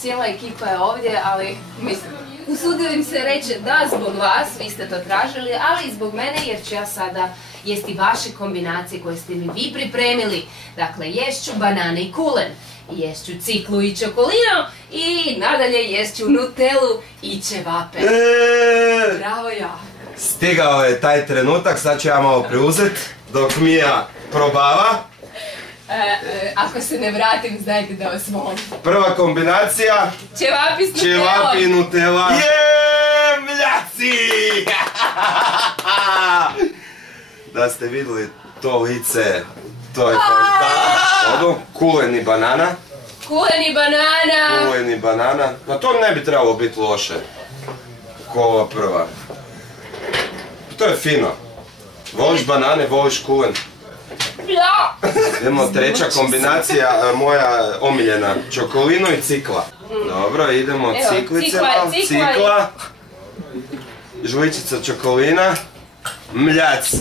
cijela ekipa je ovdje, ali mislim, usudim se reći da zbog vas, vi ste to tražili, ali i zbog mene jer ću ja sada jesti vaše kombinacije koje ste mi vi pripremili. Dakle, ješću banane i kulen, ješću ciklu i čokolino i nadalje ješću nutelu i ćevape. Bravo ja! Stigao je taj trenutak, sad ću ja malo preuzeti dok Mija probava. Ako se ne vratim, znajte da vas molim. Prva kombinacija. Ćevapi s nutelom. Ćevapi i nutela. Mljaci! Da ste vidjeli to lice, to je fantastično. Kulen i banana. Kulen i banana. Kulen i banana. No to ne bi trebalo biti loše. Ko ova prva. To je fino. Voliš banane, voliš kulen. Ja! Idemo treća kombinacija, moja omiljena, čokolino i cikla. Dobro, idemo ciklice malo, cikla, žličica čokolina, mljac.